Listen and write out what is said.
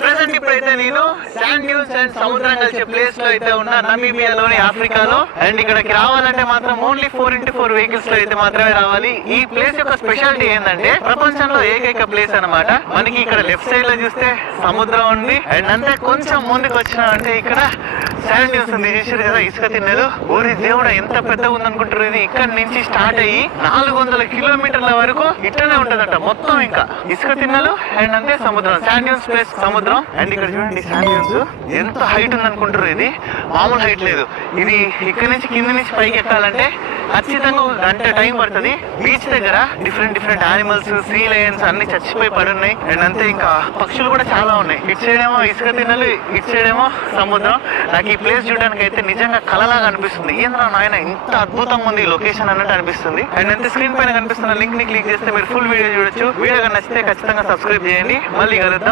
Present ఇప్పుడైతే నేను sand dunes and సముద్రం కలిసే ప్లేస్ లో అయితే ఉన్నా, నమీబియాలోని ఆఫ్రికాలో. అండ్ ఇక్కడికి రావాలంటే మాత్రం ఓన్లీ 4x4 వెహికల్స్ లో అయితే మాత్రమే రావాలి. ఈ ప్లేస్ యొక్క స్పెషాలిటీ ఏంటంటే ప్రపంచంలో ఏకైక ప్లేస్ అన్నమాట. మనకి ఇక్కడ లెఫ్ట్ సైడ్ లో చూస్తే సముద్రం ఉంది, అండ్ అంతే కొంచెం ముందుకు వచ్చినా అంటే ఇక్కడ శాండ్ డ్యూన్స్ ఉంది. చూసారు కదా ఇసుక తిన్నెలు. ఊరి దేవుడు ఎంత పెద్ద ఉందనుకుంటారు. ఇది ఇక్కడ నుంచి స్టార్ట్ అయ్యి 400 కిలోమీటర్ల వరకు ఇట్టనే ఉంటదట మొత్తం. ఇంకా ఇసుక తిన్నెలు అండ్ అంతే సముద్రం. శాండ్ డ్యూన్స్ ప్లేస్ సముద్రం. అండ్ ఇక్కడ చూడండి శాండ్ డ్యూన్స్ ఎంత హైట్ ఉందనుకుంటారు. ఇది మామూలు హైట్ లేదు. ఇది ఇక్కడ నుంచి కింద నుంచి పైకి ఎక్కాలంటే ఖచ్చితంగా 1 గంట టైం పడుతుంది. బీచ్ దగ్గర డిఫరెంట్ యానిమల్స్, సీ లయన్స్ అన్ని చచ్చిపోయి పడి ఉన్నాయి. అండ్ అంతే ఇంకా పక్షులు కూడా చాలా ఉన్నాయి. ఇటు సైడ్ ఏమో ఇసుక తిన్నెలు, ఇటు సైడ్ ఏమో సముద్రం. నాకు ఈ ప్లేస్ చూడడానికి అయితే నిజంగా కలలాగా అనిపిస్తుంది. ఏంద్రా నాయన ఇంత అద్భుతంగా ఉంది ఈ లొకేషన్ అన్నట్టు అనిపిస్తుంది. అండ్ అంతే స్క్రీన్ పైన కనిపిస్తున్న లింక్ ని క్లిక్ చేస్తే మీరు ఫుల్ వీడియో చూడొచ్చు. వీడియో నచ్చితే ఖచ్చితంగా సబ్స్క్రైబ్ చేయండి. మళ్ళీ కలుద్దాం.